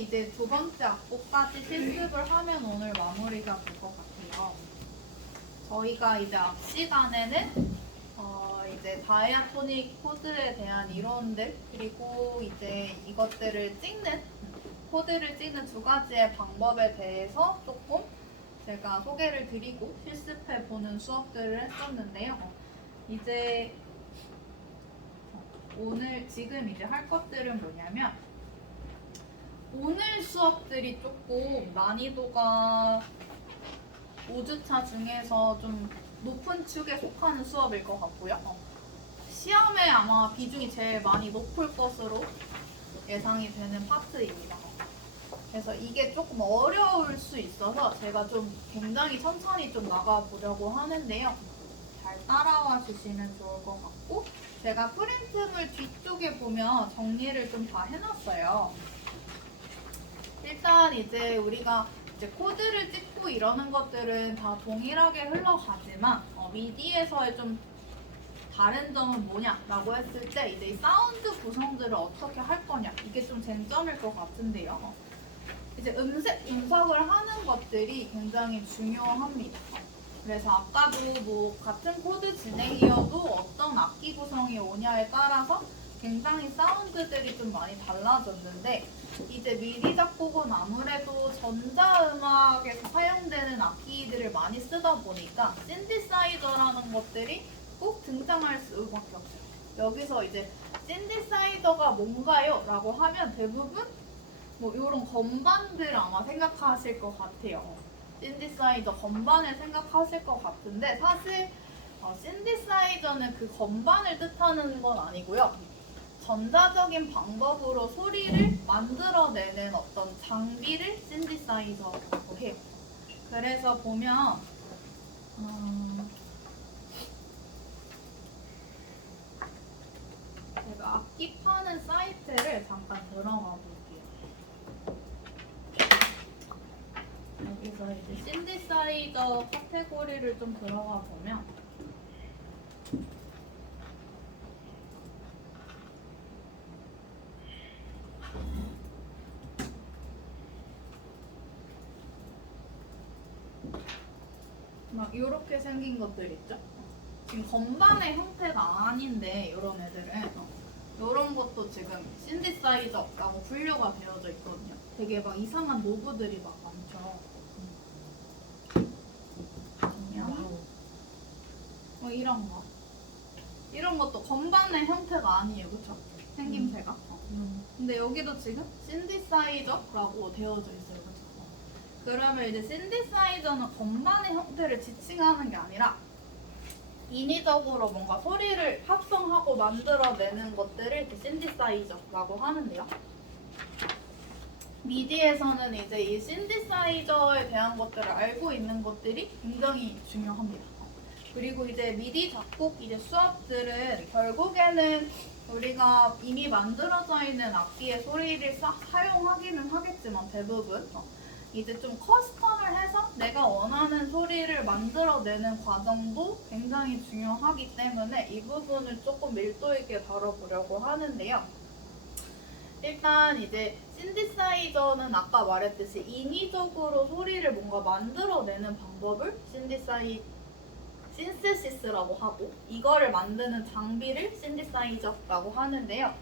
이제 두 번째 악보까지 실습을 하면 오늘 마무리가 될 것 같아요. 저희가 이제 앞 시간에는 이제 다이아토닉 코드에 대한 이론들 그리고 이제 이것들을 찍는 코드를 찍는 두 가지의 방법에 대해서 조금 제가 소개를 드리고 실습해 보는 수업들을 했었는데요. 이제 오늘 지금 이제 할 것들은 뭐냐면 오늘 수업들이 조금 난이도가 5주차 중에서 좀 높은 축에 속하는 수업일 것 같고요. 시험에 아마 비중이 제일 많이 높을 것으로 예상이 되는 파트입니다. 그래서 이게 조금 어려울 수 있어서 제가 좀 굉장히 천천히 좀 나가보려고 하는데요. 잘 따라와 주시면 좋을 것 같고 제가 프린트물 뒤쪽에 보면 정리를 좀 다 해놨어요. 일단 이제 우리가 이제 코드를 찍고 이러는 것들은 다 동일하게 흘러가지만 미디에서의 좀 다른 점은 뭐냐라고 했을 때 이제 이 사운드 구성들을 어떻게 할 거냐 이게 좀 쟁점일 것 같은데요. 이제 음색 분석을 하는 것들이 굉장히 중요합니다. 그래서 아까도 뭐 같은 코드 진행이어도 어떤 악기 구성이 오냐에 따라서 굉장히 사운드들이 좀 많이 달라졌는데 이제 미디 작곡은 아무래도 전자음악에서 사용되는 악기들을 많이 쓰다 보니까 신디사이저라는 것들이 꼭 등장할 수밖에 없어요. 여기서 이제 신디사이저가 뭔가요? 라고 하면 대부분 뭐 이런 건반들 아마 생각하실 것 같아요. 신디사이저 건반을 생각하실 것 같은데 사실 신디사이저는 그 건반을 뜻하는 건 아니고요. 전자적인 방법으로 소리를 만들어내는 어떤 장비를 신디사이저라고 해요. 그래서 보면 제가 악기 파는 사이트를 잠깐 들어가 볼게요. 여기서 이제 신디사이저 카테고리를 좀 들어가 보면 막 이렇게 생긴 것들 있죠? 지금 건반의 형태가 아닌데 이런 애들은 이런 것도 지금 신디사이저라고 분류가 되어져 있거든요. 되게 막 이상한 노브들이 막 많죠. 뭐 이런 것도 건반의 형태가 아니에요, 그렇죠? 생김새가. 근데 여기도 지금 신디사이저라고 되어져 있어요, 그렇죠? 그러면 이제 신디사이저는 건반의 형태를 지칭하는 게 아니라 인위적으로 뭔가 소리를 합성하고 만들어내는 것들을 신디사이저라고 하는데요. 미디에서는 이제 이 신디사이저에 대한 것들을 알고 있는 것들이 굉장히 중요합니다. 그리고 이제 미디 작곡 이제 수업들은 결국에는 우리가 이미 만들어져 있는 악기의 소리를 사용하기는 하겠지만 대부분 이제 좀 커스텀을 해서 내가 원하는 소리를 만들어내는 과정도 굉장히 중요하기 때문에 이 부분을 조금 밀도 있게 다뤄보려고 하는데요. 일단 이제 신디사이저는 아까 말했듯이 인위적으로 소리를 뭔가 만들어내는 방법을 신세시스라고 하고 이거를 만드는 장비를 신디사이저라고 하는데요.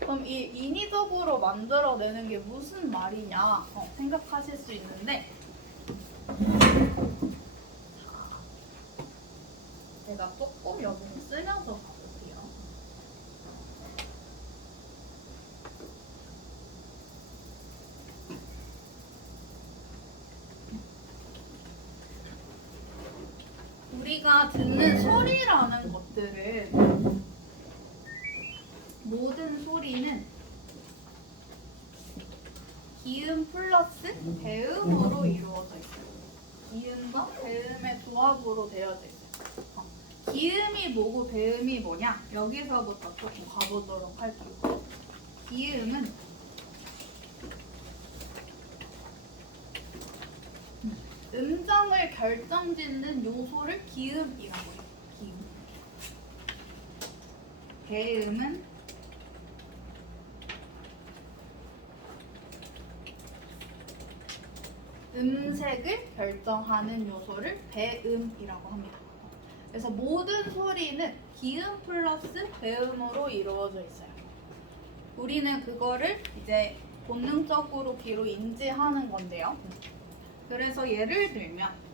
그럼 이 인위적으로 만들어내는 게 무슨 말이냐 생각하실 수 있는데 제가 조금 여기서 쓰면서 가볼게요. 우리가 듣는 소리라는 것들은 모든 소리는 기음 플러스 배음으로 이루어져 있어요. 기음과 배음의 조합으로 되어져 있어요. 기음이 뭐고 배음이 뭐냐? 여기서부터 조금 가보도록 할게요. 기음은 음정을 결정짓는 요소를 기음이라고 해요. 기음. 배음은 음색을 결정하는 요소를 배음이라고 합니다. 그래서 모든 소리는 기음 플러스 배음으로 이루어져 있어요. 우리는 그거를 이제 본능적으로 귀로 인지하는 건데요. 그래서 예를 들면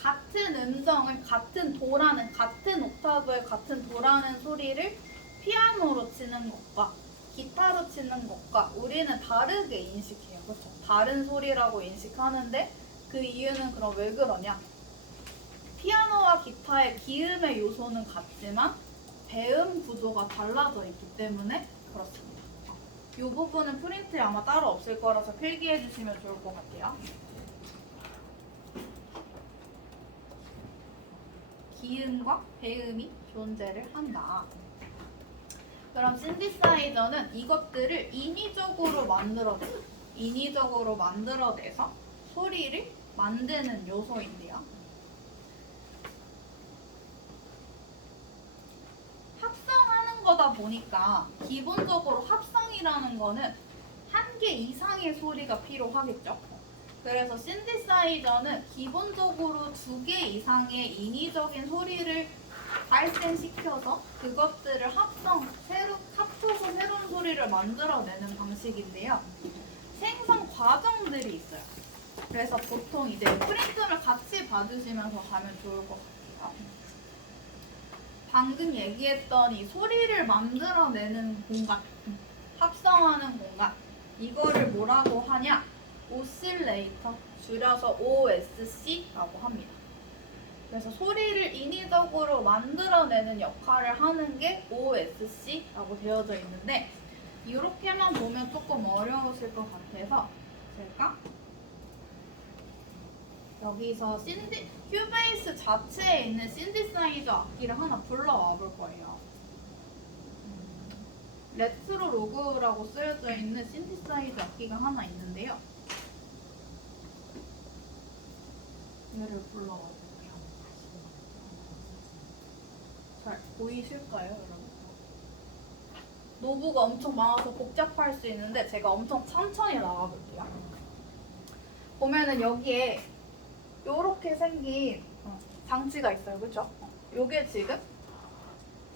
같은 음정을 같은 도라는 같은 옥타브의 같은 도라는 소리를 피아노로 치는 것과 기타로 치는 것과 우리는 다르게 인식해요. 그렇죠? 다른 소리라고 인식하는데 그 이유는 그럼 왜 그러냐? 피아노와 기타의 기음의 요소는 같지만 배음 구조가 달라져 있기 때문에 그렇습니다. 이 부분은 프린트에 아마 따로 없을 거라서 필기해 주시면 좋을 것 같아요. 기음과 배음이 존재를 한다. 그럼 신디사이저는 이것들을 인위적으로 만들어내서 소리를 만드는 요소인데요. 합성하는 거다 보니까 기본적으로 합성이라는 거는 한 개 이상의 소리가 필요하겠죠. 그래서 신디사이저는 기본적으로 2개 이상의 인위적인 소리를 발생시켜서 그것들을 합쳐서 새로운 소리를 만들어내는 방식인데요. 생성 과정들이 있어요. 그래서 보통 이제 프린트를 같이 봐주시면서 가면 좋을 것 같아요. 방금 얘기했던 이 소리를 만들어내는 공간, 합성하는 공간, 이거를 뭐라고 하냐? 오실레이터, 줄여서 OSC라고 합니다. 그래서 소리를 인위적으로 만들어내는 역할을 하는 게 OSC라고 되어져 있는데 이렇게만 보면 조금 어려우실 것 같아서 제가 여기서 큐베이스 자체에 있는 신디사이저 악기를 하나 불러와 볼 거예요. 레트로 로그라고 쓰여져 있는 신디사이저 악기가 하나 있는데요. 얘를 불러와 볼게요. 잘 보이실까요, 여러분? 노브가 엄청 많아서 복잡할 수 있는데 제가 엄청 천천히 나가볼게요. 보면은 여기에 요렇게 생긴 장치가 있어요. 그쵸? 요게 지금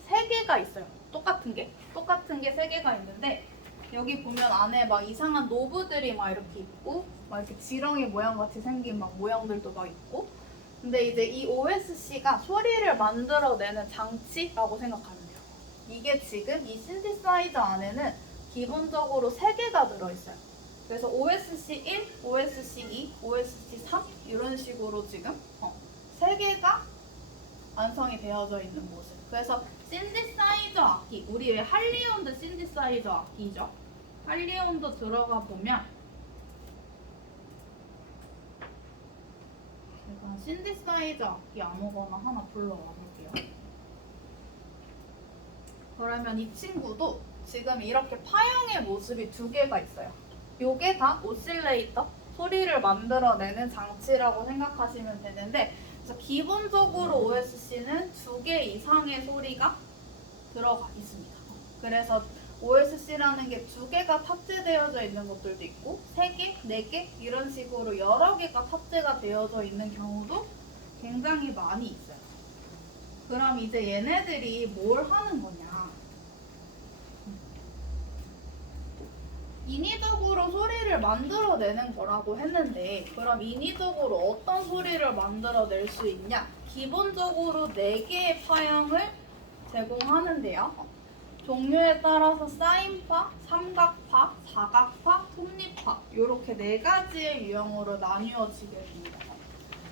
3개가 있어요. 똑같은 게 3개가 있는데 여기 보면 안에 막 이상한 노브들이 막 이렇게 있고 막 이렇게 지렁이 모양 같이 생긴 막 모양들도 막 있고 근데 이제 이 OSC가 소리를 만들어내는 장치라고 생각하면 돼요. 이게 지금 이 신디사이저 안에는 기본적으로 3개가 들어있어요. 그래서 OSC 1, OSC 2, OSC 3 이런 식으로 지금 3개가 완성이 되어져 있는 모습. 그래서 신디사이저 악기, 우리 왜 할리온드 신디사이저 악기죠? 할리온드 들어가 보면 제가 신디사이저 악기 아무거나 하나 불러와 볼게요. 그러면 이 친구도 지금 이렇게 파형의 모습이 2개가 있어요. 요게 다 오실레이터, 소리를 만들어내는 장치라고 생각하시면 되는데 그래서 기본적으로 OSC는 2개 이상의 소리가 들어가 있습니다. 그래서 OSC라는 게 2개가 탑재되어져 있는 것들도 있고 3개, 4개 이런 식으로 여러 개가 탑재가 되어져 있는 경우도 굉장히 많이 있어요. 그럼 이제 얘네들이 뭘 하는 거냐? 인위적으로 소리를 만들어내는 거라고 했는데 그럼 인위적으로 어떤 소리를 만들어낼 수 있냐? 기본적으로 4개의 파형을 제공하는데요. 종류에 따라서 사인파, 삼각파, 사각파, 톱니파 이렇게 4가지의 유형으로 나뉘어지게 됩니다.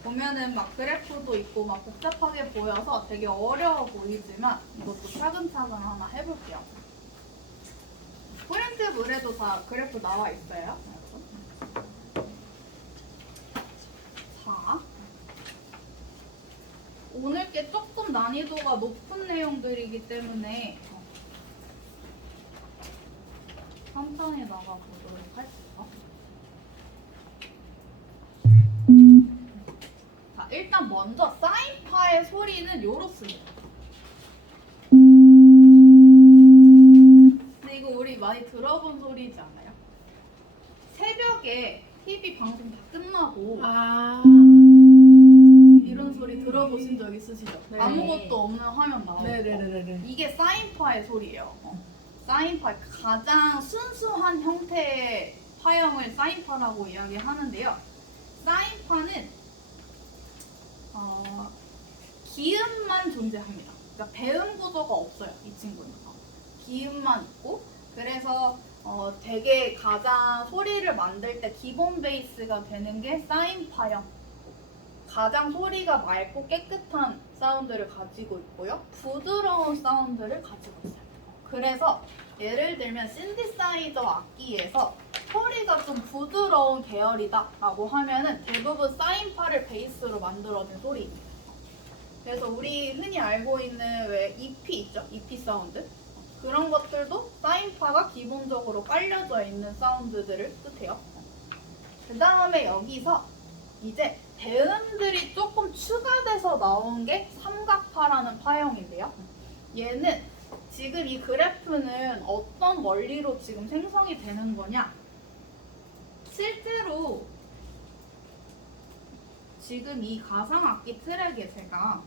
보면은 막 그래프도 있고 막 복잡하게 보여서 되게 어려워 보이지만 이것도 차근차근 하나 해볼게요. 프린트물에도 다 그래프 나와 있어요. 자, 오늘 게 조금 난이도가 높은 내용들이기 때문에 천천히 나가보도록 할게요. 자, 일단 먼저 사인파의 소리는 요렇습니다. 근데 이거 우리 많이 들어본 소리지 않아요? 새벽에 TV 방송 다 끝나고 아. 이런 소리 들어보신 적 있으시죠? 네. 아무것도 없는 화면 나오고 네네네네. 이게 사인파의 소리예요. 사인파 가장 순수한 형태의 파형을 사인파라고 이야기하는데요. 사인파는 기음만 존재합니다. 그러니까 배음 구조가 없어요. 이 친구는 기음만 있고 그래서 되게 가장 소리를 만들 때 기본 베이스가 되는 게 사인파형. 가장 소리가 맑고 깨끗한 사운드를 가지고 있고요. 부드러운 사운드를 가지고 있어요. 그래서 예를 들면 신디사이저 악기에서 소리가 좀 부드러운 계열이다 라고 하면은 대부분 사인파를 베이스로 만들어진 소리입니다. 그래서 우리 흔히 알고 있는 왜 EP 있죠? EP 사운드? 그런 것들도 사인파가 기본적으로 깔려져 있는 사운드들을 뜻해요. 그 다음에 여기서 이제 배음들이 조금 추가돼서 나온 게 삼각파라는 파형인데요. 얘는 지금 이 그래프는 어떤 원리로 지금 생성이 되는 거냐? 실제로 지금 이 가상악기 트랙에 제가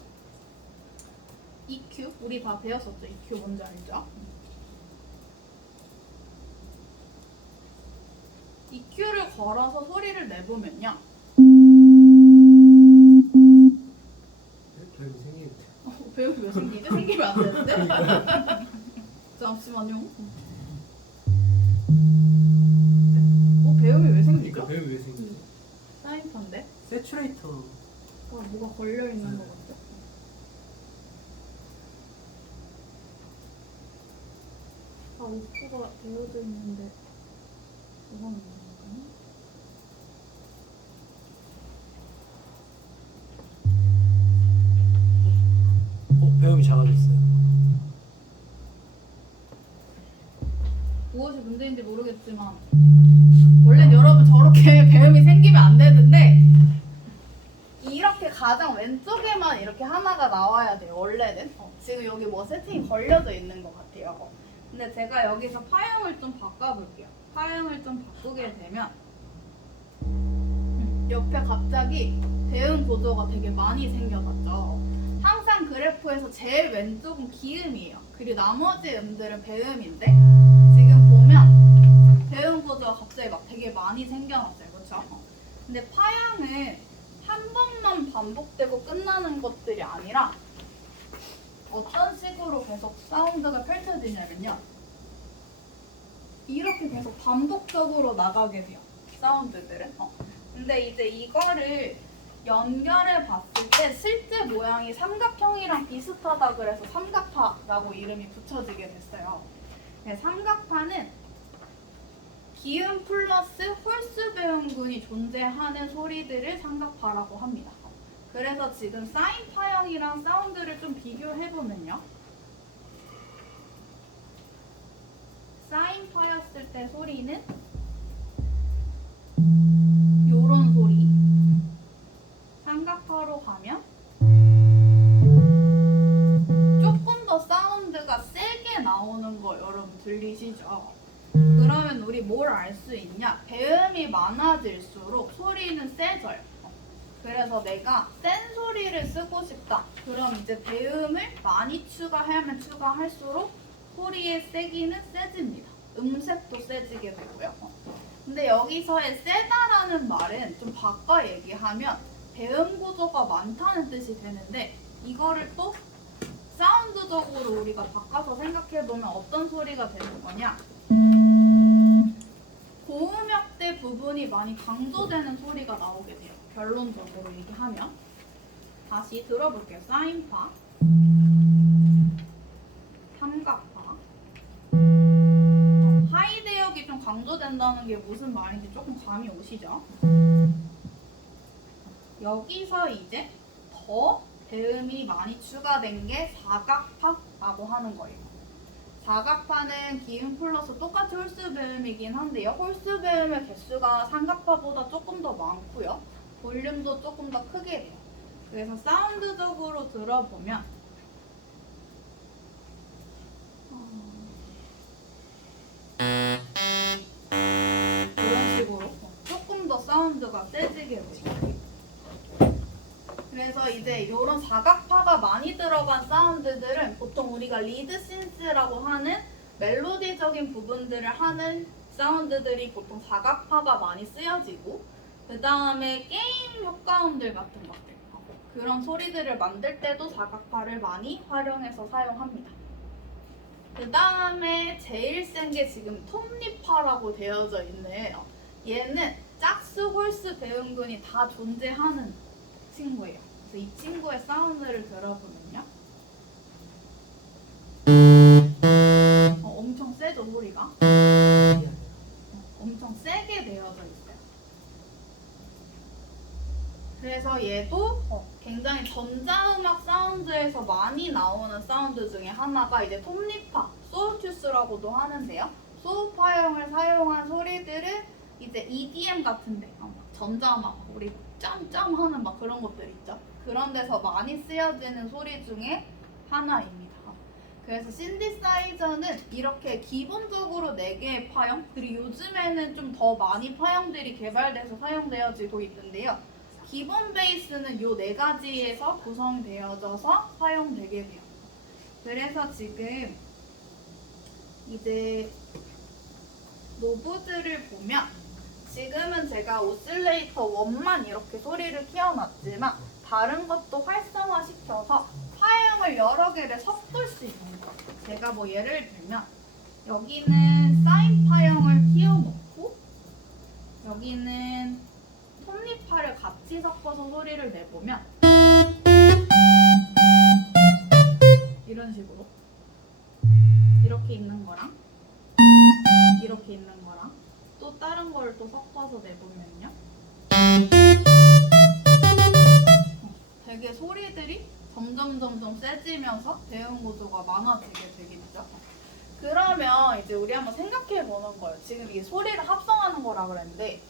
EQ, 우리 다 배웠었죠? EQ 뭔지 알죠? EQ를 걸어서 소리를 내보면요. 배움이 생기는데. 배움이 왜 생기지? 생기면 안 되는데? 잠시만요. 배움이 왜 생기죠? 그러니까 배움이 왜 생기지? 사인파인데? 세츄레이터. 뭐가 걸려있는 것 같죠? EQ가 되어져 있는데 이건 뭔가? 배움이 작아졌어요. 무엇이 문제인지 모르겠지만 원래 여러분 저렇게 배음이 생기면 안 되는데 이렇게 가장 왼쪽에만 이렇게 하나가 나와야 돼요. 원래는 지금 여기 뭐 세팅이 걸려져 있는 것 같아요. 근데 제가 여기서 파형을 좀 바꿔볼게요. 파형을 좀 바꾸게 되면 옆에 갑자기 배음 구조가 되게 많이 생겨났죠. 항상 그래프에서 제일 왼쪽은 기음이에요. 그리고 나머지 음들은 배음인데 지금 보면 배음 구조가 갑자기 막 되게 많이 생겨났어요. 그렇죠? 근데 파형은 한 번만 반복되고 끝나는 것들이 아니라 어떤 식으로 계속 사운드가 펼쳐지냐면요. 이렇게 계속 반복적으로 나가게 돼요. 사운드들은. 근데 이제 이거를 연결해 봤을 때 실제 모양이 삼각형이랑 비슷하다 그래서 삼각파라고 이름이 붙여지게 됐어요. 네, 삼각파는 기음 플러스 홀수 배음군이 존재하는 소리들을 삼각파라고 합니다. 그래서 지금 사인파형이랑 사운드를 좀 비교해보면요. 사인파였을 때 소리는 요런 소리. 삼각파로 가면 조금 더 사운드가 세게 나오는 거 여러분 들리시죠? 그러면 우리 뭘 알 수 있냐? 배음이 많아질수록 소리는 세져요. 그래서 내가 센 소리를 쓰고 싶다. 그럼 이제 배음을 많이 추가하면 추가할수록 소리의 세기는 세집니다. 음색도 세지게 되고요. 근데 여기서의 세다라는 말은 좀 바꿔 얘기하면 배음 구조가 많다는 뜻이 되는데 이거를 또 사운드적으로 우리가 바꿔서 생각해보면 어떤 소리가 되는 거냐? 고음역대 부분이 많이 강조되는 소리가 나오게 돼요. 결론적으로 얘기하면 다시 들어볼게요. 사인파, 삼각파, 하이 대역이 좀 강조된다는 게 무슨 말인지 조금 감이 오시죠? 여기서 이제 더 배음이 많이 추가된 게 사각파라고 하는 거예요. 사각파는 기음 플러스 똑같이 홀수 배음이긴 한데요. 홀수 배음의 개수가 삼각파보다 조금 더 많고요. 볼륨도 조금 더 크게 돼요. 그래서 사운드적으로 들어보면 이런 식으로 사운드가 세지게 돼요. 그래서 이제 이런 사각파가 많이 들어간 사운드들은 보통 우리가 리드 신스라고 하는 멜로디적인 부분들을 하는 사운드들이 보통 사각파가 많이 쓰여지고, 그 다음에 게임 효과음들 같은 것들, 그런 소리들을 만들 때도 사각파를 많이 활용해서 사용합니다. 그 다음에 제일 센 게 지금 톱니파라고 되어져 있네요. 얘는 짝수, 홀수, 배음군이 다 존재하는 친구예요. 그래서 이 친구의 사운드를 들어보면요. 엄청 세죠, 소리가? 엄청 세게 되어져 있어요. 그래서 얘도 굉장히 전자음악 사운드에서 많이 나오는 사운드 중에 하나가 이제 톱니파, 소울투스라고도 하는데요. 소음파형을 사용한 소리들은 이제 EDM 같은데, 전자음악, 우리 짬짬 하는 막 그런 것들 있죠. 그런 데서 많이 쓰여지는 소리 중에 하나입니다. 그래서 신디사이저는 이렇게 기본적으로 4개의 파형, 그리고 요즘에는 좀 더 많이 파형들이 개발돼서 사용되어지고 있는데요. 기본 베이스는 요 4가지에서 구성되어져서 사용되게 돼요. 그래서 지금 이제 노브들을 보면 지금은 제가 오실레이터 1만 이렇게 소리를 키워놨지만 다른 것도 활성화시켜서 파형을 여러 개를 섞을 수 있는 거예요. 제가 뭐 예를 들면 여기는 사인 파형을 키워놓고 여기는 톱니파를 같이 섞어서 소리를 내보면 이런 식으로 이렇게 있는 거랑 이렇게 있는 거랑 또 다른 걸 또 섞어서 내보면요. 되게 소리들이 점점 세지면서 대응 구조가 많아지게 되겠죠. 그러면 이제 우리 한번 생각해 보는 거예요. 지금 이 소리를 합성하는 거라 그랬는데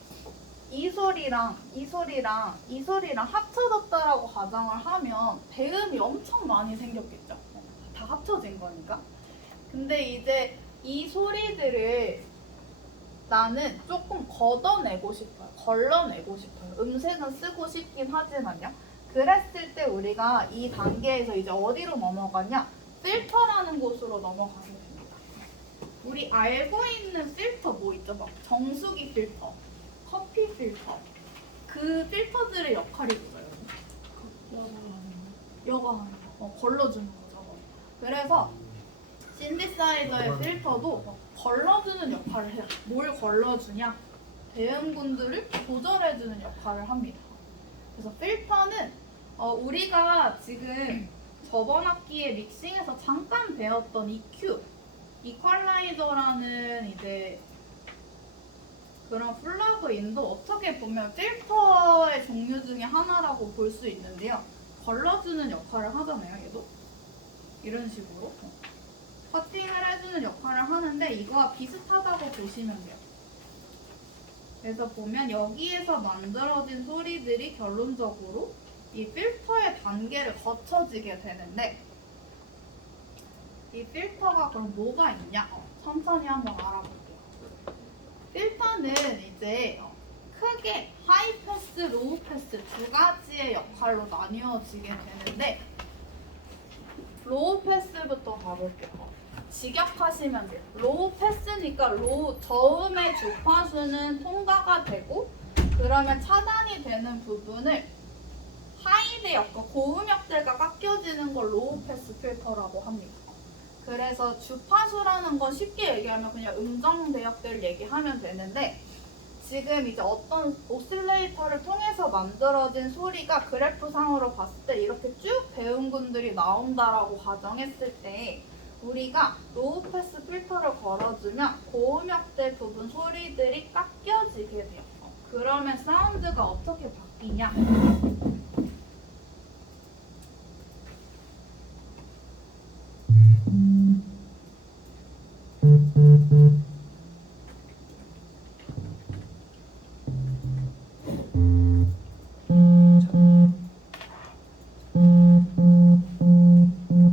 이 소리랑 이 소리랑 이 소리랑 합쳐졌다라고 가정을 하면 배음이 엄청 많이 생겼겠죠. 다 합쳐진 거니까. 근데 이제 이 소리들을 나는 조금 걷어내고 싶어요. 걸러내고 싶어요. 음색은 쓰고 싶긴 하지만요. 그랬을 때 우리가 이 단계에서 이제 어디로 넘어가냐? 필터라는 곳으로 넘어가게 됩니다. 우리 알고 있는 필터 뭐 있죠? 막 정수기 필터, 커피 필터. 그 필터들의 역할이 뭐예요? 여과하는 거, 걸러주는 거죠. 그래서 신디사이저의 필터도 걸러주는 역할을 해요. 뭘 걸러주냐? 대음군들을 조절해주는 역할을 합니다. 그래서 필터는 우리가 지금 저번 학기에 믹싱에서 잠깐 배웠던 EQ, 이퀄라이저라는 이제 그런 플러그인도 어떻게 보면 필터의 종류 중에 하나라고 볼 수 있는데요. 걸러주는 역할을 하잖아요, 얘도. 이런 식으로. 커팅을 해주는 역할을 하는데 이거와 비슷하다고 보시면 돼요. 그래서 보면 여기에서 만들어진 소리들이 결론적으로 이 필터의 단계를 거쳐지게 되는데 이 필터가 그럼 뭐가 있냐? 천천히 한번 알아볼게요. 필터는 이제 크게 하이 패스, 로우 패스 2가지의 역할로 나뉘어지게 되는데 로우 패스부터 가볼게요. 직역하시면 돼요. 로우 패스니까 로우 저음의 주파수는 통과가 되고 그러면 차단이 되는 부분을 하이 대역과 고음역대가 깎여지는 걸 로우 패스 필터라고 합니다. 그래서 주파수라는 건 쉽게 얘기하면 그냥 음정 대역들 얘기하면 되는데 지금 이제 어떤 오실레이터를 통해서 만들어진 소리가 그래프상으로 봤을 때 이렇게 쭉 배음군들이 나온다라고 가정했을 때 우리가 로우 패스 필터를 걸어주면 고음역대 부분 소리들이 깎여지게 돼요. 그러면 사운드가 어떻게 바뀌냐?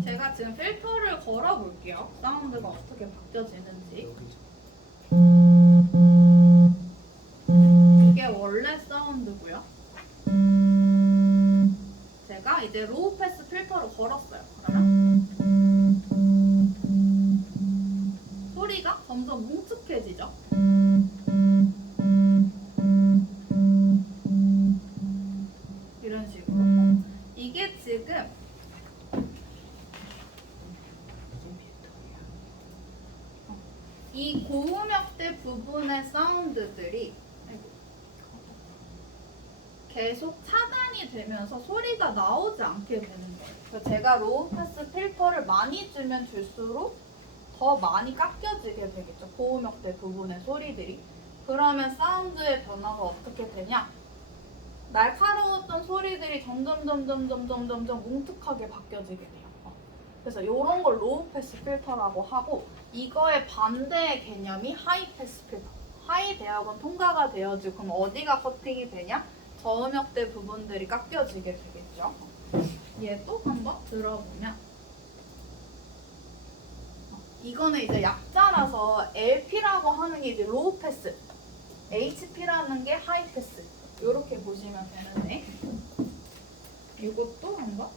제가 지금 필터를 걸어볼게요. 사운드가 어떻게 바뀌어지는지. 이게 원래 사운드 필터를 걸었어요. 그러면 소리가 점점 뭉툭해지죠. 이런 식으로. 이게 지금 이 고음역대 부분의 사운드들이 계속 차단이 되면서 소리가 나오지 않게 되는 거예요. 그래서 제가 로우 패스 필터를 많이 주면 줄수록 더 많이 깎여지게 되겠죠. 고음역대 부분의 소리들이. 그러면 사운드의 변화가 어떻게 되냐? 날카로웠던 소리들이 점점 뭉툭하게 바뀌어지게 돼요. 그래서 이런 걸 로우 패스 필터라고 하고, 이거의 반대의 개념이 하이 패스 필터. 하이 대역은 통과가 되어지고, 그럼 어디가 커팅이 되냐? 저음역대 부분들이 깎여지게 되겠죠. 얘 또 한번 들어보면, 이거는 이제 약자라서 LP라고 하는 게 이제 로우 패스, HP라는 게 하이 패스. 이렇게 보시면 되는데, 이것도 한번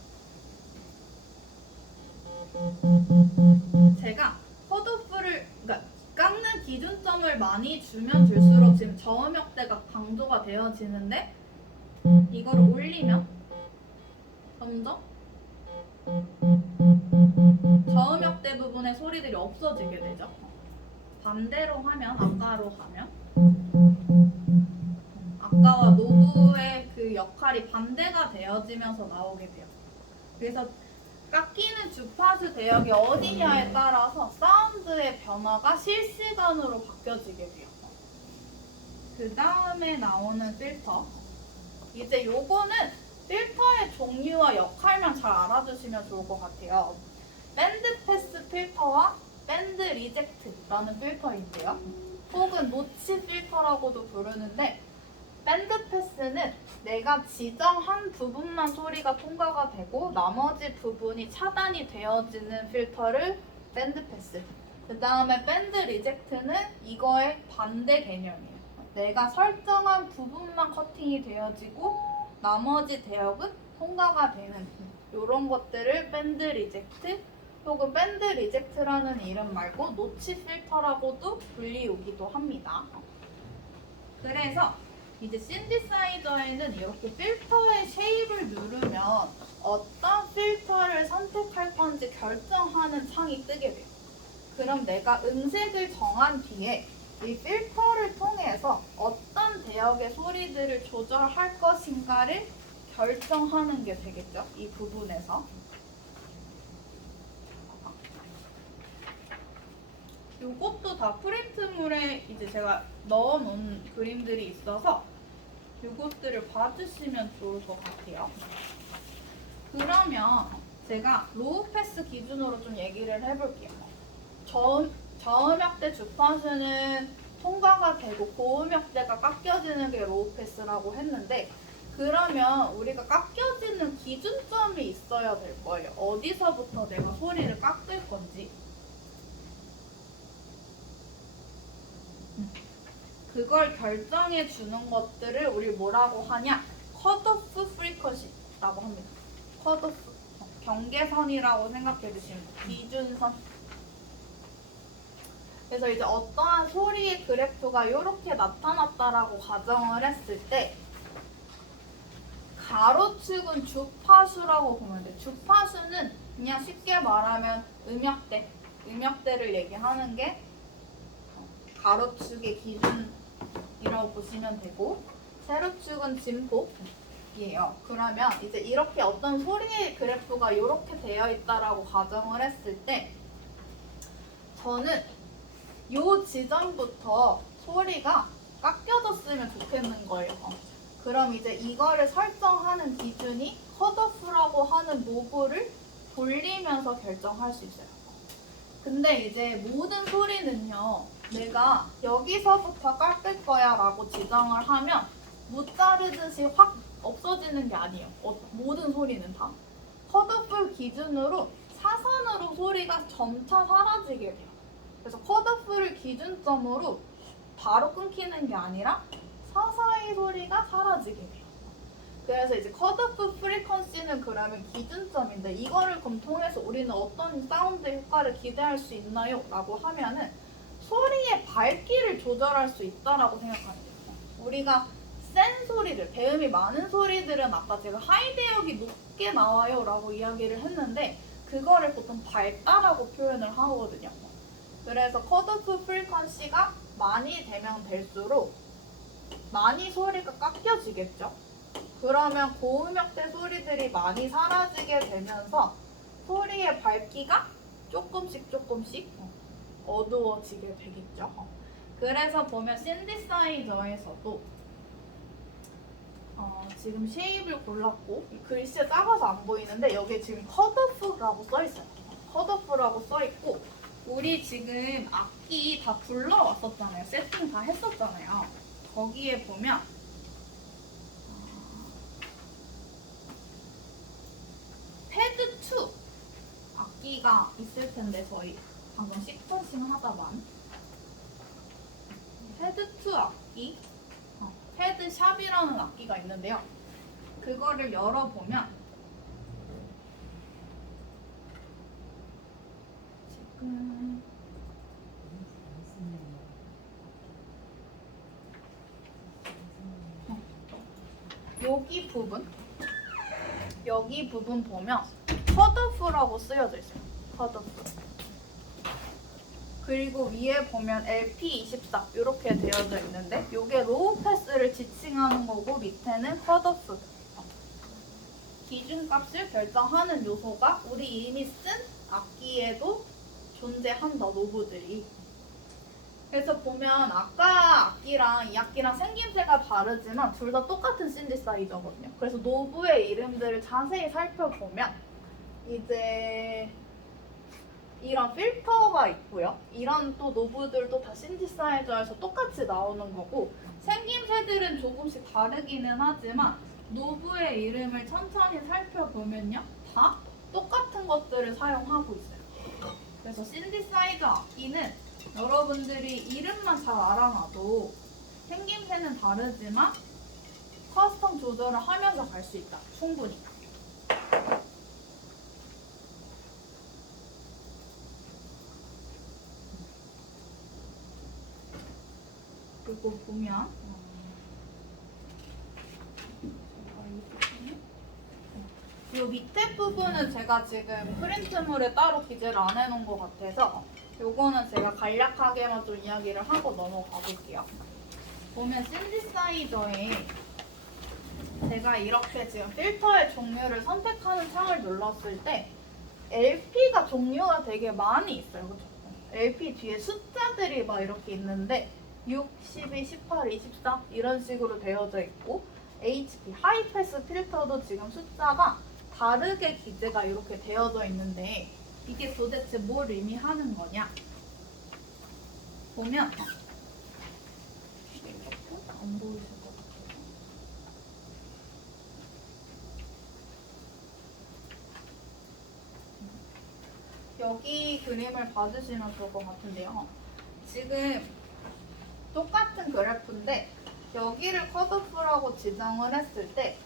제가 컷오프를, 그러니까 깎는 기준점을 많이 주면 줄수록 지금 저음역대가 강조가 되어지는데, 이거를 올리면 점점 저음역대 부분의 소리들이 없어지게 되죠. 반대로 하면, 아까로 하면 아까와 노브의 그 역할이 반대가 되어지면서 나오게 돼요. 그래서 깎이는 주파수 대역이 어디냐에 따라서 사운드의 변화가 실시간으로 바뀌어지게 돼요. 그 다음에 나오는 필터. 이제 요거는 필터의 종류와 역할만 잘 알아두시면 좋을 것 같아요. 밴드 패스 필터와 밴드 리젝트라는 필터인데요. 혹은 노치 필터라고도 부르는데, 밴드 패스는 내가 지정한 부분만 소리가 통과가 되고 나머지 부분이 차단이 되어지는 필터를 밴드 패스. 그 다음에 밴드 리젝트는 이거의 반대 개념이에요. 내가 설정한 부분만 커팅이 되어지고 나머지 대역은 통과가 되는 이런 것들을 밴드 리젝트 혹은 밴드 리젝트라는 이름 말고 노치 필터라고도 불리우기도 합니다. 그래서 이제 신디사이저에는 이렇게 필터의 쉐입을 누르면 어떤 필터를 선택할 건지 결정하는 창이 뜨게 돼요. 그럼 내가 음색을 정한 뒤에 이 필터를 통해서 어떤 대역의 소리들을 조절할 것인가를 결정하는 게 되겠죠. 이 부분에서. 요것도 다 프린트물에 이제 제가 넣어놓은 그림들이 있어서 요것들을 봐주시면 좋을 것 같아요. 그러면 제가 로우 패스 기준으로 좀 얘기를 해볼게요. 저음역대 주파수는 통과가 되고 고음역대가 깎여지는 게 로우 패스라고 했는데, 그러면 우리가 깎여지는 기준점이 있어야 될 거예요. 어디서부터 내가 소리를 깎을 건지. 그걸 결정해 주는 것들을 우리 뭐라고 하냐? 컷오프 프리퀀시라고 합니다. 컷오프, 경계선이라고 생각해 주시면 돼요. 기준선. 그래서 이제 어떠한 소리의 그래프가 이렇게 나타났다라고 가정을 했을 때, 가로축은 주파수라고 보면 돼. 주파수는 그냥 쉽게 말하면 음역대를 얘기하는 게 가로축의 기준이라고 보시면 되고, 세로축은 진폭이에요. 그러면 이제 이렇게 어떤 소리의 그래프가 이렇게 되어 있다라고 가정을 했을 때, 저는 이 지점부터 소리가 깎여졌으면 좋겠는 거예요. 그럼 이제 이거를 설정하는 기준이 컷오프라고 하는 노브를 돌리면서 결정할 수 있어요. 근데 이제 모든 소리는요, 내가 여기서부터 깎을 거야 라고 지정을 하면 못 자르듯이 확 없어지는 게 아니에요. 모든 소리는 다. 컷오프 기준으로 사선으로 소리가 점차 사라지게 돼요. 그래서 컷오프를 기준점으로 바로 끊기는 게 아니라 서서히 소리가 사라지게 돼요. 그래서 이제 컷오프 프리퀀시는 그러면 기준점인데 이거를 그럼 통해서 우리는 어떤 사운드 효과를 기대할 수 있나요? 라고 하면은 소리의 밝기를 조절할 수 있다라고 생각하면 돼요. 우리가 센 소리들, 배음이 많은 소리들은 아까 제가 하이 대역이 높게 나와요 라고 이야기를 했는데 그거를 보통 밝다라고 표현을 하거든요. 그래서 컷오프 프리퀀시가 많이 되면 될수록 많이 소리가 깎여지겠죠. 그러면 고음역대 소리들이 많이 사라지게 되면서 소리의 밝기가 조금씩 어두워지게 되겠죠. 그래서 보면 신디사이저에서도 지금 쉐입을 골랐고 이 글씨가 작아서 안 보이는데 여기에 지금 컷오프라고 써있어요. 컷오프라고 써있고 우리 지금 악기 다 불러왔었잖아요. 세팅 다 했었잖아요. 거기에 보면 패드 2 악기가 있을 텐데 저희 방금 시퀀싱 하다만 패드 2 악기 패드 샵이라는 악기가 있는데요. 그거를 열어보면 지금 여기 부분 보면 컷오프라고 쓰여져 있어요. 컷오프. 그리고 위에 보면 LP24 이렇게 되어져 있는데 이게 로우 패스를 지칭하는 거고 밑에는 컷오프. 기준값을 결정하는 요소가 우리 이미 쓴 악기에도 존재한다, 노브들이. 그래서 보면 아까 악기랑 이 악기랑 생김새가 다르지만 둘 다 똑같은 신디사이저거든요. 그래서 노브의 이름들을 자세히 살펴보면 이제 이런 필터가 있고요. 이런 또 노브들도 다 신디사이저에서 똑같이 나오는 거고 생김새들은 조금씩 다르기는 하지만 노브의 이름을 천천히 살펴보면요. 다 똑같은 것들을 사용하고 있어요. 그래서 신디사이저 악기는 여러분들이 이름만 잘 알아놔도 생김새는 다르지만 커스텀 조절을 하면서 갈 수 있다. 충분히. 그리고 보면 이 밑에 부분은 제가 지금 프린트물에 따로 기재를 안 해놓은 것 같아서 요거는 제가 간략하게만 좀 이야기를 하고 넘어가 볼게요. 보면 신디사이저에 제가 이렇게 지금 필터의 종류를 선택하는 창을 눌렀을 때 LP가 종류가 되게 많이 있어요. 그렇죠? LP 뒤에 숫자들이 막 이렇게 있는데 6, 12, 18, 24 이런 식으로 되어져 있고 HP, 하이패스 필터도 지금 숫자가 다르게 기재가 이렇게 되어져 있는데 이게 도대체 뭘 의미하는 거냐? 보면 이렇게 안 보이실 것 같아요. 여기 그림을 봐주시면 좋을 것 같은데요. 지금 똑같은 그래프인데 여기를 컷오프라고 지정을 했을 때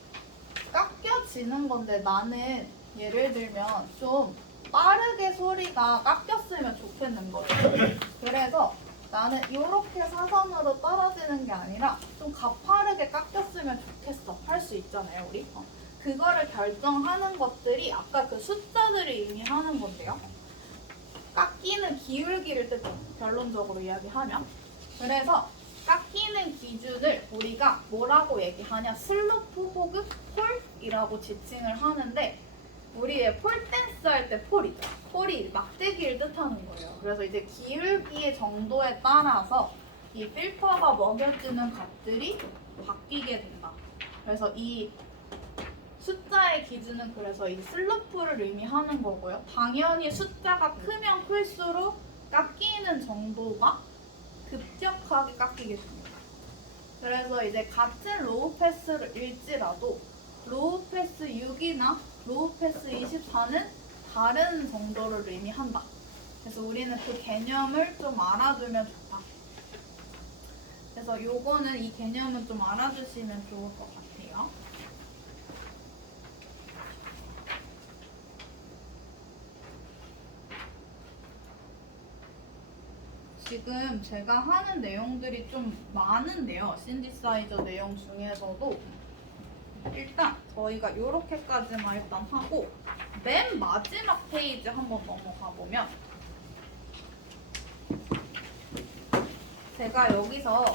깎여지는 건데 나는 예를 들면 좀 빠르게 소리가 깎였으면 좋겠는 거예요. 그래서 나는 이렇게 사선으로 떨어지는 게 아니라 좀 가파르게 깎였으면 좋겠어 할 수 있잖아요 우리. 그거를 결정하는 것들이 아까 그 숫자들이 의미하는 건데요. 깎이는 기울기를 뜻해요. 결론적으로 이야기하면. 그래서 깎이는 기준을 우리가 뭐라고 얘기하냐, 슬로프 혹은 폴이라고 지칭을 하는데 우리의 폴댄스 할 때 폴이죠. 폴이 막대기를 뜻하는 거예요. 그래서 이제 기울기의 정도에 따라서 이 필터가 먹여주는 값들이 바뀌게 된다. 그래서 이 숫자의 기준은 그래서 이 슬로프를 의미하는 거고요. 당연히 숫자가 크면 클수록 깎이는 정도가 급격하게 깎이게 됩니다. 그래서 이제 같은 로우 패스일지라도 로우 패스 6이나 로우 패스 24는 다른 정도를 의미한다. 그래서 우리는 그 개념을 좀 알아두면 좋다. 그래서 요거는 이 개념은 좀 알아주시면 좋을 것 같아요. 지금 제가 하는 내용들이 좀 많은데요. 신디사이저 내용 중에서도 일단 저희가 이렇게까지만 일단 하고 맨 마지막 페이지 한번 넘어가 보면 제가 여기서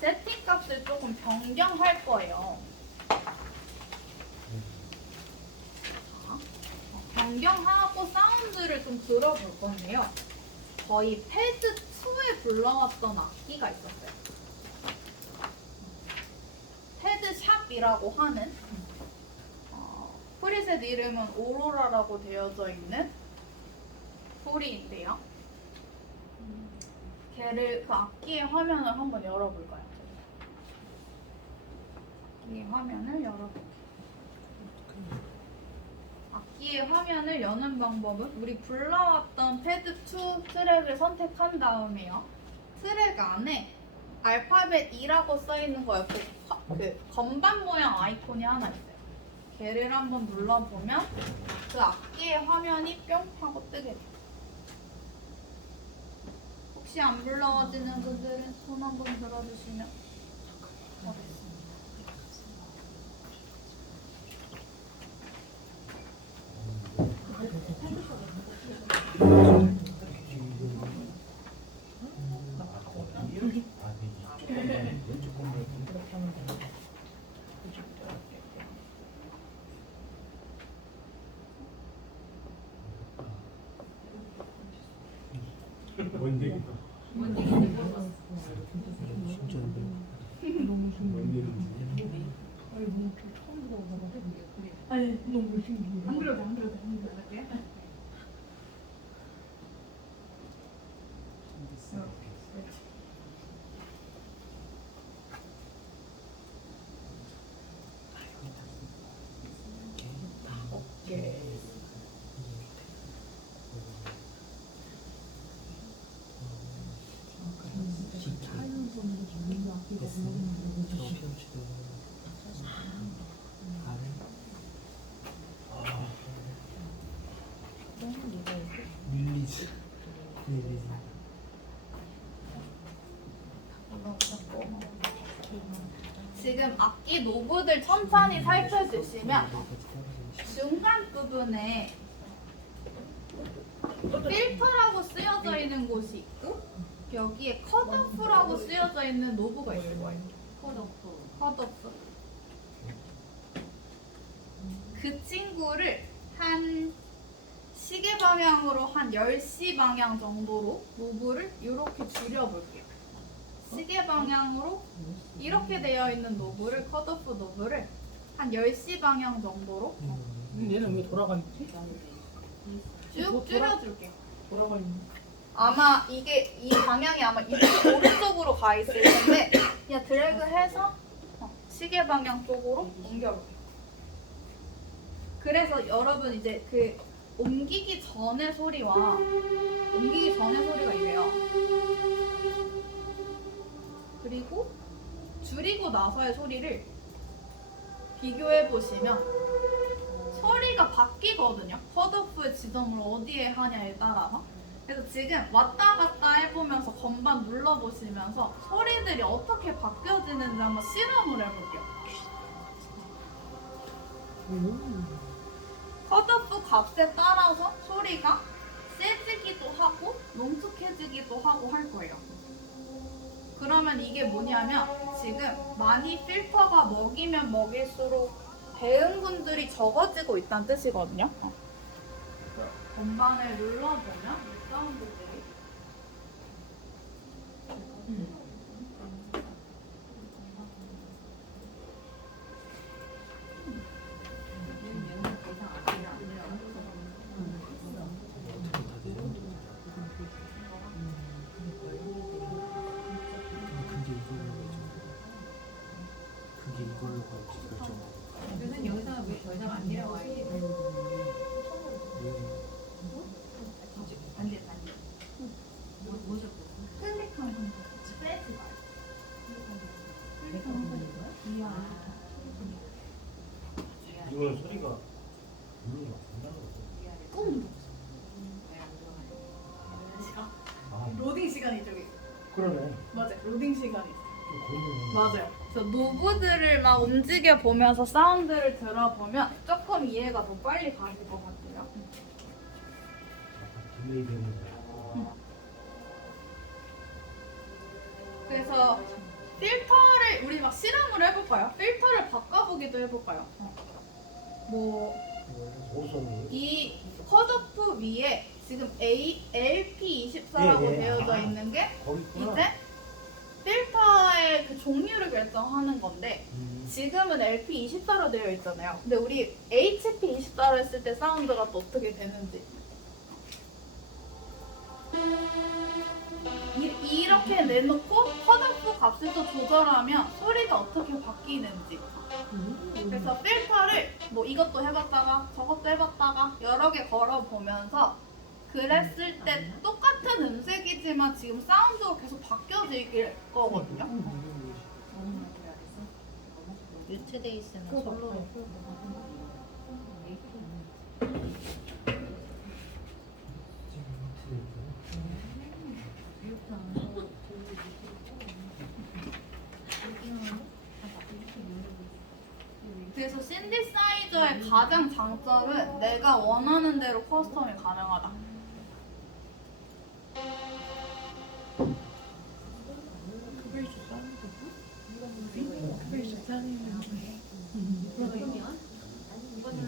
세팅 값을 조금 변경할 거예요. 변경하고 사운드를 좀 들어볼 건데요. 저희 패드 2에 불러왔던 악기가 있었어요. 패드샵이라고 하는 프리셋 이름은 오로라라고 되어져 있는 소리인데요. 걔를 그 악기의 화면을 한번 열어볼까요? 악기의 화면을 열어볼게요. 악기의 화면을 여는 방법은 우리 불러왔던 패드 2 트랙을 선택한 다음에요. 트랙 안에 알파벳 2라고 써있는 거 옆에 그 건반 모양 아이콘이 하나 있어요. 걔를 한번 눌러보면 그 악기의 화면이 뿅 하고 뜨게 돼요. 혹시 안 불러와지는 분들은 손 한번 들어주시면 하겠습니다. 뭔 얘기다. 뭔 얘기인지 모르겠어. 진짜인데. 뭔 얘기인지. 아니 너무 신기해. 안 그래도 안 그래도 안 그래도. 릴리즈. 릴리즈. 지금 악기 노브들 천천히 살펴주시면 중간 부분에 필터라고 쓰여져 있는 곳이 있고 여기에 컷오프라고 쓰여져 있는 노브가 있을 거예요. 컷오프. 그 친구를 한 시계 방향으로 한 10시 방향 정도로 노브를 이렇게 줄여볼게요. 시계 방향으로 이렇게 되어 있는 노브를 컷오프 노브를 한 10시 방향 정도로 얘는 왜 돌아가 있지? 쭉 줄여줄게요. 돌아가 있네. 아마 이게 이 방향이 아마 이쪽 오른쪽으로 가 있을 텐데 그냥 드래그해서 시계 방향 쪽으로 옮겨볼게요. 그래서 여러분 이제 그 옮기기 전의 소리가 이래요. 그리고 줄이고 나서의 소리를 비교해 보시면 소리가 바뀌거든요. 컷오프의 지점을 어디에 하냐에 따라서. 그래서 지금 왔다 갔다 해보면서 건반 눌러보시면서 소리들이 어떻게 바뀌어지는지 한번 실험을 해볼게요. 컷오프 값에 따라서 소리가 세지기도 하고 농축해지기도 하고 할 거예요. 그러면 이게 뭐냐면 지금 많이 필터가 먹이면 먹일수록 대응군들이 적어지고 있다는 뜻이거든요. 건반을 눌러보면 이 사운드들이 그게 이걸로 가야지 결정. 요즘 영상은 왜 더 이상 안 내려와요? 반대. 뭐죠? 클릭하면 빼 그러네. 맞아요. 로딩 시간이 있어요. 거리네. 맞아요. 그래서 노브들을 막 움직여 보면서 사운드를 들어보면 조금 이해가 더 빨리 가실 것 같아요. 딜레이 되는 거야. 그래서 필터를 우리 막 실험을 해볼까요? 필터를 바꿔보기도 해볼까요? 뭐 오선이. 이 컷오프 위에 지금 LP24라고 예, 예. 되어져 아. 있는 게 거기 있구나. 이제 필터의 그 종류를 결정하는 건데 음. 지금은 LP24로 되어 있잖아요. 근데 우리 HP24로 했을 때 사운드가 또 어떻게 되는지 이렇게 내놓고 컷오프 값을 또 조절하면 소리가 어떻게 바뀌는지 그래서 필터를 뭐 이것도 해봤다가 저것도 해봤다가 여러 개 걸어보면서 그랬을 때 똑같은 음색이지만 지금 사운드가 계속 바뀌어질 거거든요. 뮤트돼 있으면 그거 솔로 봐요. 그래서 신디사이저의 가장 장점은 내가 원하는 대로 커스텀이 가능하다.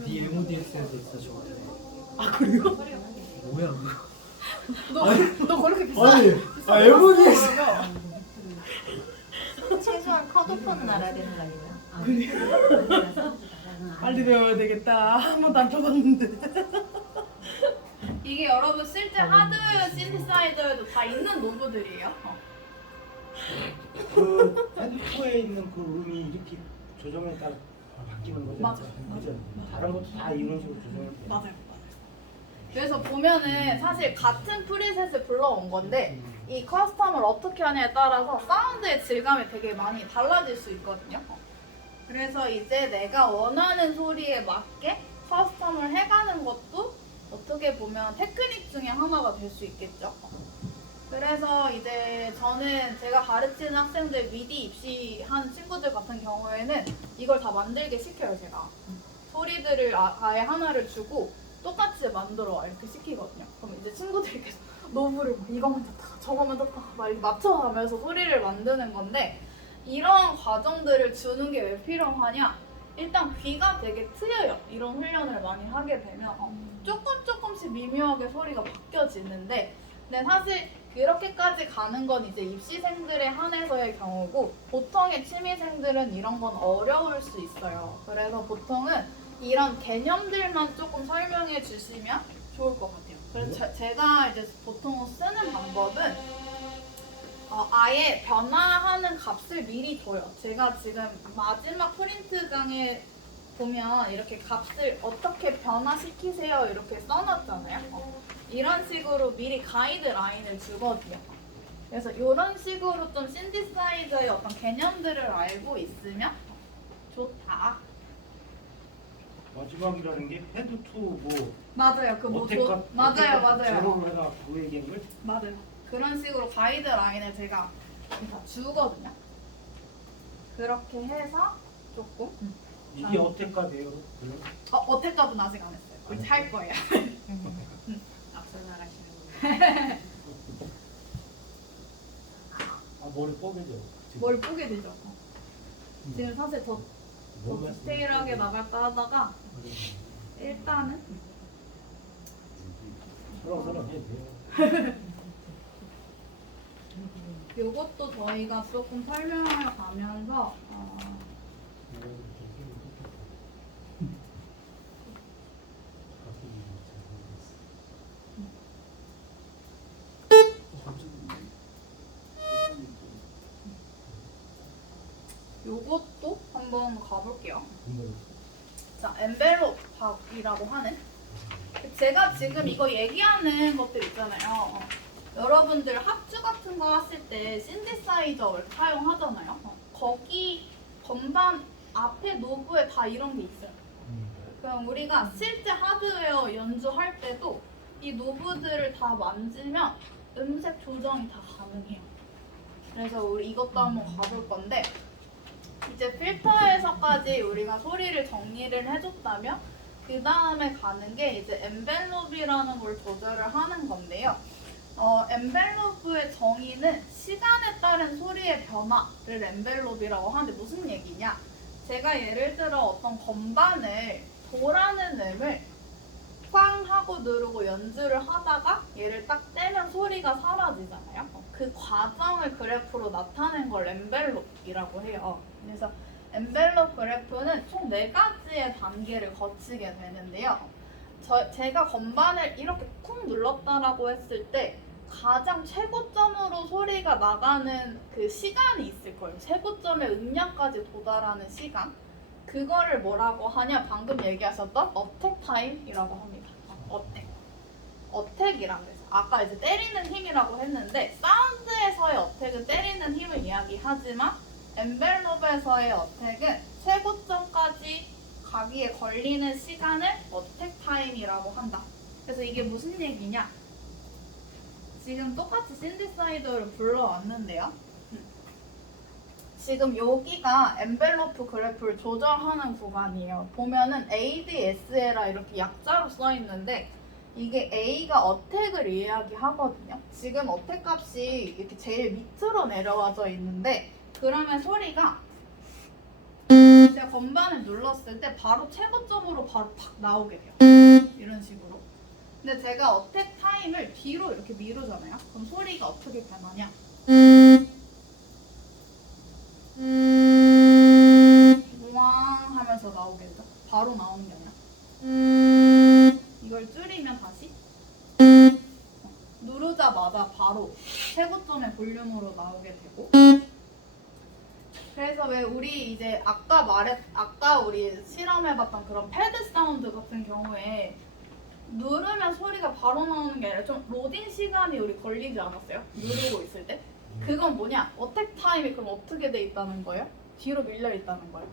네 MODX에서 있어 저거. 아 그래요? 뭐야 너 그렇게 비싸? 아니 MODX 최소한 컷오프는 알아야 되는 거 아니에요? 빨리 배워야 되겠다. 한 번도 안 쳐봤는데. 이게 여러분 실제 하드웨어 신디사이저에도 다 있는 노브들이에요. 그 핸드폰에 있는 그 음이 이렇게 조정에 따라 바뀌는 거죠? 맞아. 그죠? 다른 것도 다 이런 식으로 조정을 돼요. 맞아요. 그래서 보면은 사실 같은 프리셋을 불러온 건데 이 커스텀을 어떻게 하냐에 따라서 사운드의 질감이 되게 많이 달라질 수 있거든요. 그래서 이제 내가 원하는 소리에 맞게 커스텀을 해가는 것도 어떻게 보면 테크닉 중에 하나가 될 수 있겠죠. 그래서 이제 저는 제가 가르치는 학생들 미디 입시하는 친구들 같은 경우에는 이걸 다 만들게 시켜요, 제가. 소리들을 아예 하나를 주고 똑같이 만들어 이렇게 시키거든요. 그럼 이제 친구들이 계속 노브를 막 이거만 졌다가 저거만 졌다가 막 이렇게 맞춰가면서 소리를 만드는 건데 이런 과정들을 주는 게 왜 필요하냐? 일단 귀가 되게 트여요. 이런 훈련을 많이 하게 되면 조금씩 미묘하게 소리가 바뀌어지는데 근데 사실 그렇게까지 가는 건 이제 입시생들에 한해서의 경우고 보통의 취미생들은 이런 건 어려울 수 있어요. 그래서 보통은 이런 개념들만 조금 설명해 주시면 좋을 것 같아요. 그래서 제가 이제 보통 쓰는 방법은 아예 변화하는 값을 미리 줘요. 제가 지금 마지막 프린트 강에 보면 이렇게 값을 어떻게 변화시키세요 이렇게 써놨잖아요. 이런 식으로 미리 가이드라인을 주거든요. 그래서 이런 식으로 좀 신디사이저의 어떤 개념들을 알고 있으면 좋다. 마지막이라는 게 헤드 투 뭐 맞아요. 어택값 맞아요. 제로로 해가 그 얘기인 걸? 맞아요. 그런 식으로 가이드라인을 제가 다 주거든요. 그렇게 해서 조금 이게 어택값이에요? 그러면? 어택값은 아직 안 했어요. 이제 할 거예요. 앞서 나가시는 아 머리 뽀개져. 지금. 뭘 보게 되죠. 지금 사실 더 디테일하게 나갈까 하다가 일단은 서렁서렁 해도 돼요. 요것도 저희가 조금 설명을 가면서 요것도 한번 가볼게요. 자, 엔벨롭 박이라고 하는 제가 지금 이거 얘기하는 것들 있잖아요. 여러분들 합주 같은 거 하실 때 신디사이저 이렇게 사용하잖아요. 거기 건반 앞에 노브에 다 이런 게 있어요. 그럼 우리가 실제 하드웨어 연주할 때도 이 노브들을 다 만지면 음색 조정이 다 가능해요. 그래서 우리 이것도 한번 가볼 건데 이제 필터에서까지 우리가 소리를 정리를 해줬다면 그 다음에 가는 게 이제 엔벨롭이라는 걸 조절을 하는 건데요. 엔벨롭의 정의는 시간에 따른 소리의 변화를 엔벨롭이라고 하는데 무슨 얘기냐? 제가 예를 들어 어떤 건반을 도라는 음을 꽝 하고 누르고 연주를 하다가 얘를 딱 떼면 소리가 사라지잖아요. 그 과정을 그래프로 나타낸 걸 엔벨롭이라고 해요. 그래서 엔벨롭 그래프는 총 4가지의 단계를 거치게 되는데요. 제가 건반을 이렇게 쿵 눌렀다라고 했을 때 가장 최고점으로 소리가 나가는 그 시간이 있을 거예요. 최고점의 음량까지 도달하는 시간. 그거를 뭐라고 하냐? 방금 얘기하셨던 어택 타임이라고 합니다. 어택. 어택이라고 해서 아까 이제 때리는 힘이라고 했는데 사운드에서의 어택은 때리는 힘을 이야기하지만 엔벨롭에서의 어택은 최고점까지 가기에 걸리는 시간을 어택 타임이라고 한다. 그래서 이게 무슨 얘기냐? 지금 똑같이 신디사이더를 불러왔는데요. 지금 여기가 엔벨로프 그래프를 조절하는 구간이에요. 보면은 ADSLA 이렇게 약자로 써 있는데 이게 A가 어택을 이야기하거든요. 지금 어택 값이 이렇게 제일 밑으로 내려와져 있는데 그러면 소리가 제가 건반을 눌렀을 때 바로 최고점으로 바로 팍 나오게 돼요. 이런 식으로. 근데 제가 어택 타임을 뒤로 이렇게 미루잖아요. 그럼 소리가 어떻게 변하냐? 우왕 하면서 나오게 되죠. 바로 나오는 게 아니라 이걸 줄이면 다시 누르자마자 바로 최고점의 볼륨으로 나오게 되고 그래서 왜 우리 이제 아까 우리 실험해봤던 그런 패드 사운드 같은 경우에 누르면 소리가 바로 나오는 게 아니라 좀 로딩 시간이 우리 걸리지 않았어요? 누르고 있을 때? 그건 뭐냐? 어택 타임이 그럼 어떻게 돼 있다는 거예요? 뒤로 밀려 있다는 거예요.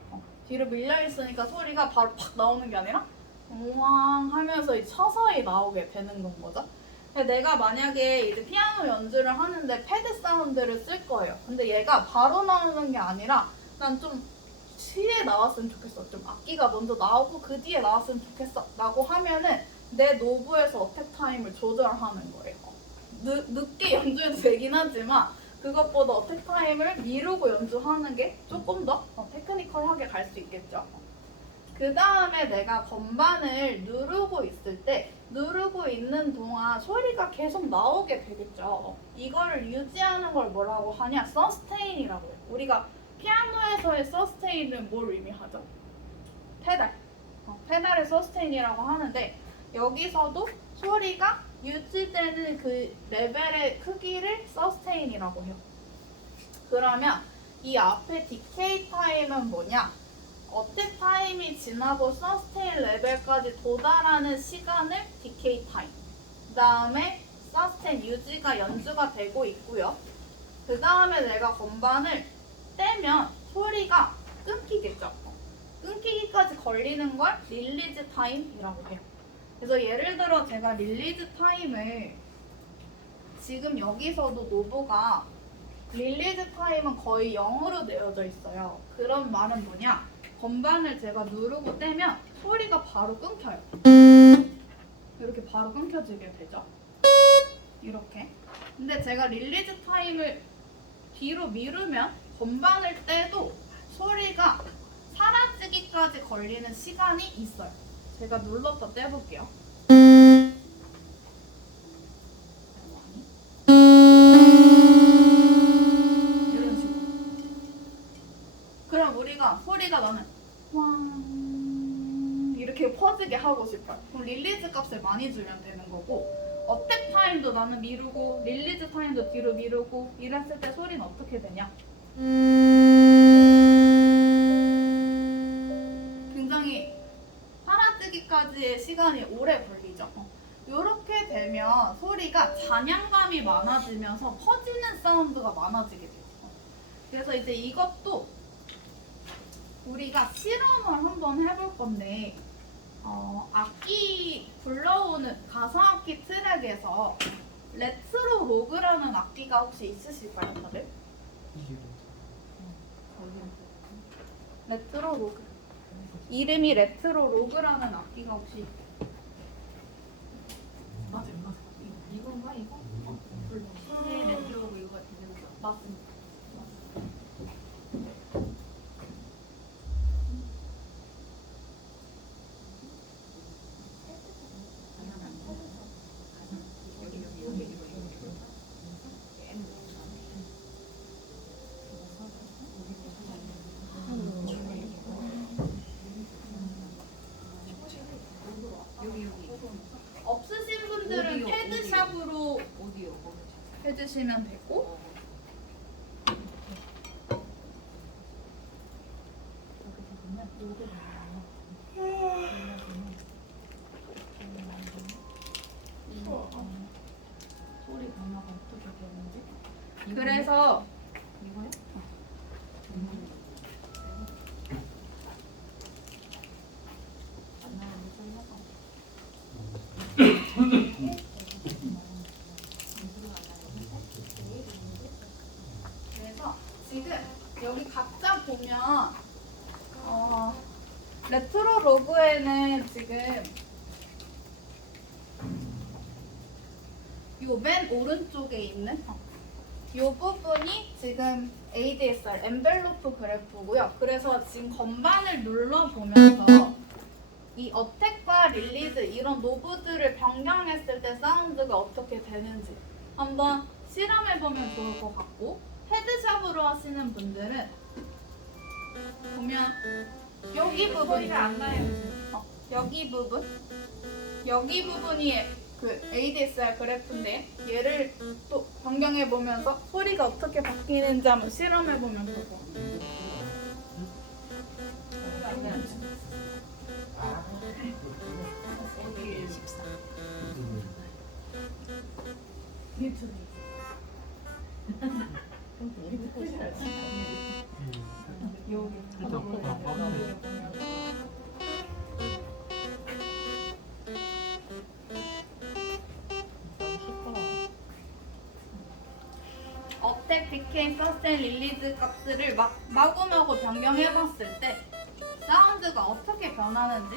뒤로 밀려 있으니까 소리가 바로 팍 나오는 게 아니라 우왕 하면서 서서히 나오게 되는 건 거죠. 내가 만약에 이제 피아노 연주를 하는데 패드 사운드를 쓸 거예요. 근데 얘가 바로 나오는 게 아니라 난 좀 뒤에 나왔으면 좋겠어. 좀 악기가 먼저 나오고 그 뒤에 나왔으면 좋겠어. 라고 하면은 내 노브에서 어택 타임을 조절하는 거예요. 늦게 연주해도 되긴 하지만 그것보다 어택 타임을 미루고 연주하는 게 조금 더 테크니컬하게 갈 수 있겠죠. 그 다음에 내가 건반을 누르고 있을 때 누르고 있는 동안 소리가 계속 나오게 되겠죠. 이거를 유지하는 걸 뭐라고 하냐? 서스테인이라고 해요. 우리가 피아노에서의 서스테인은 뭘 의미하죠? 페달. 페달의 서스테인이라고 하는데 여기서도 소리가 유지되는 그 레벨의 크기를 서스테인이라고 해요. 그러면 이 앞에 디케이 타임은 뭐냐? 어택 타임이 지나고 서스테인 레벨까지 도달하는 시간을 디케이 타임. 그 다음에 서스테인 유지가 연주가 되고 있고요. 그 다음에 내가 건반을 떼면 소리가 끊기겠죠. 끊기기까지 걸리는 걸 릴리즈 타임이라고 해요. 그래서 예를 들어 제가 릴리즈 타임을 지금 여기서도 노브가 릴리즈 타임은 거의 0으로 내어져 있어요. 그런 말은 뭐냐? 건반을 제가 누르고 떼면 소리가 바로 끊겨요. 이렇게 바로 끊겨지게 되죠. 이렇게. 근데 제가 릴리즈 타임을 뒤로 미루면 건반을 떼도 소리가 사라지기까지 걸리는 시간이 있어요. 제가 눌렀다 떼볼게요. 이런 식으로. 그럼 우리가 소리가 나는 왕 이렇게 퍼지게 하고 싶어요. 그럼 릴리즈 값을 많이 주면 되는 거고 어택 타임도 나는 미루고 릴리즈 타임도 뒤로 미루고 이랬을 때 소리는 어떻게 되냐? 굉장히 사라지기까지의 시간이 오래 걸리죠. 이렇게 되면 소리가 잔향감이 많아지면서 퍼지는 사운드가 많아지게 돼요. 그래서 이제 이것도 우리가 실험을 한번 해볼 건데 악기 불러오는 가상악기 트랙에서 레트로 로그라는 악기가 혹시 있으실까요, 다들? 레트로 로그. 이름이 레트로 로그라는 악기가 혹시 맞아 맞아. 이건가 이거? 신기해 레트로고 이거 같은데. 맞습니다. 없으신 분들은 패드샵으로 오디오 해주시면 되고 소리 변화가 어떻게 되는지. 그래서 이거요? 그래서 지금 여기 각자 보면 레트로 로그에는 지금 요 맨 오른쪽에 있는 요 부분이 지금 ADSR 엔벨로프 그래프고요. 그래서 지금 건반을 눌러보면서 이 어택과 릴리즈 이런 노브들을 변경했을 때 사운드가 어떻게 되는지 한번 실험해보면 좋을 것 같고 헤드샵으로 하시는 분들은 보면 여기 부분이 안 나요. 여기 부분이 그 ADSR 그래프인데 얘를 또 변경해 보면서 소리가 어떻게 바뀌는지 한번 실험해 보면 좋을 것 같아요. 어택, 디케이, 서스텐, 릴리즈 값들을 마구마구 변경해봤을 때 사운드가 어떻게 변하는지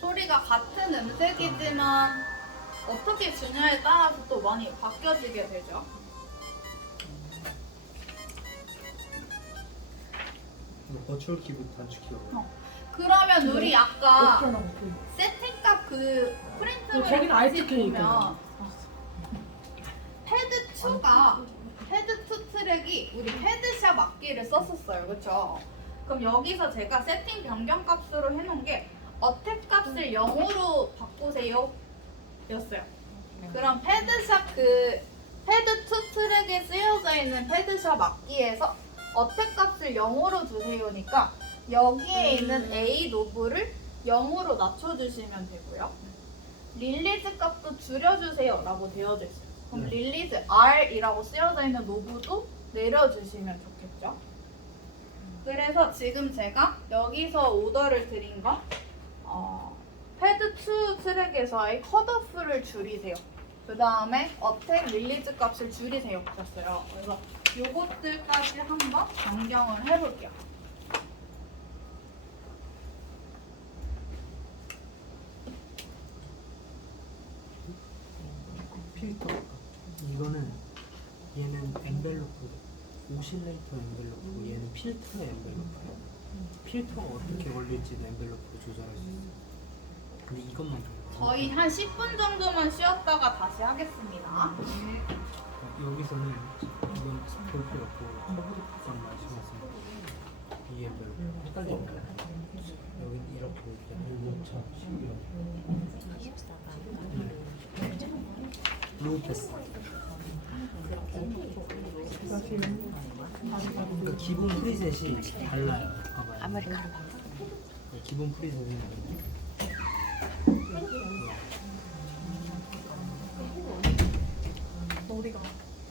소리가 같은 음색이지만 어떻게 주냐에 따라서 또 많이 바뀌어지게 되죠. 버추얼 키보드 단축키가 그러면 우리 아까 없잖아. 세팅값 그 프린트를 거긴 아예 다시 찍혀 있잖아. 패드 2가 패드 2 트랙이 우리 패드샵 악기를 썼었어요. 그렇죠? 그럼 여기서 제가 세팅 변경 값으로 해놓은 게 어택 값을 0으로 바꾸세요 였어요. 그럼 패드샵 그 패드 2 트랙에 쓰여져 있는 패드샵 악기에서 어택 값을 0으로 두세요니까 여기에 있는 A 노브를 0으로 낮춰주시면 되고요. 릴리즈 값도 줄여주세요 라고 되어져 있어요. 그럼 릴리즈 R이라고 쓰여져 있는 노브도 내려주시면 좋겠죠. 그래서 지금 제가 여기서 오더를 드린 건 패드 2 트랙에서의 컷오프를 줄이세요. 그 다음에 어택 릴리즈 값을 줄이세요 였어요. 그래서 요것들까지 한번 변경을 해볼게요. 필터. 이거는 얘는 엔벨로프, 오실레이터 엔벨로프고 얘는 필터 엔벨로프예요. 필터가 어떻게 걸릴지는 엔벨로프로 조절할 수 있어요. 근데 이것만 저희 한 10분 정도만 쉬었다가 다시 하겠습니다. 여기서는 이건 볼 필요 없고 그건 말씀하세요. 이 엔벨로프 헷갈리니까 여기 이렇게 볼 때는 24 로우 패스. 그러니까 기본 프리셋이 달라요. 봐봐요. 아메리카노. 기본 프리셋은